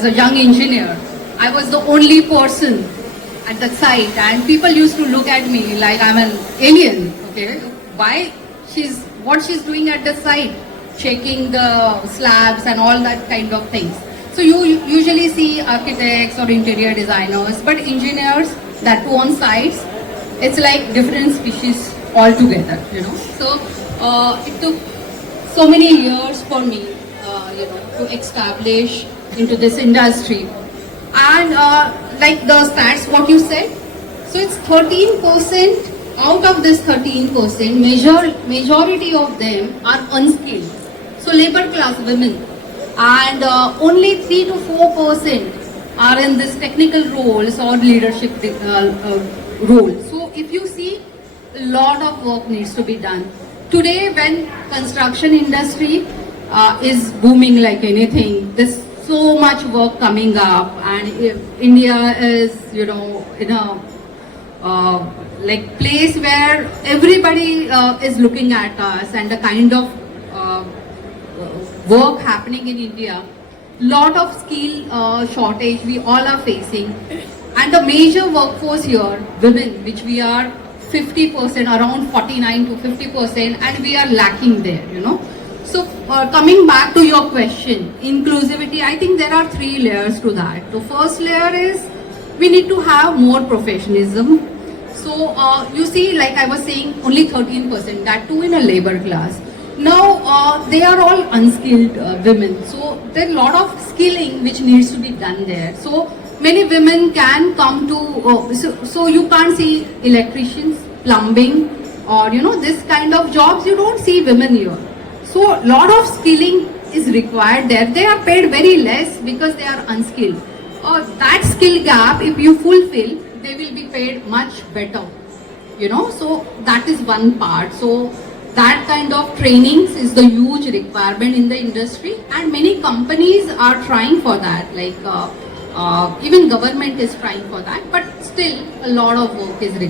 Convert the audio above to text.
as a young engineer, I was the only person at the site, and people used to look at me like I'm an alien. Okay, why what she's doing at the site, checking the slabs and all that kind of things. So you usually see architects or interior designers, but engineers that too on sites, it's like different species altogether. So it took so many years for me, to establish into this industry. And like the stats, what you said, so it's 13%. Out of this 13%, majority of them are unskilled. So labor class women, and only 3 to 4% are in this technical roles or leadership roles. So if you see, a lot of work needs to be done. Today, when construction industry is booming like anything, there's so much work coming up, and if India is, in a like place where everybody is looking at us, and the kind of work happening in India, lot of skill shortage we all are facing, and the major workforce here, women, which we are 50%, around 49 to 50%, and we are lacking there, So coming back to your question, inclusivity, I think there are 3 layers to that. The first layer is we need to have more professionalism. So you see, like I was saying, only 13%, that too in a labor class. Now they are all unskilled women. So there are a lot of skilling which needs to be done there. So many women can come to, so you can't see electricians, plumbing, or this kind of jobs, you don't see women here. So a lot of skilling is required there. They are paid very less because they are unskilled. That skill gap, if you fulfill, they will be paid much better. So that is one part. So that kind of trainings is the huge requirement in the industry, and many companies are trying for that. Like even government is trying for that, but still a lot of work is required.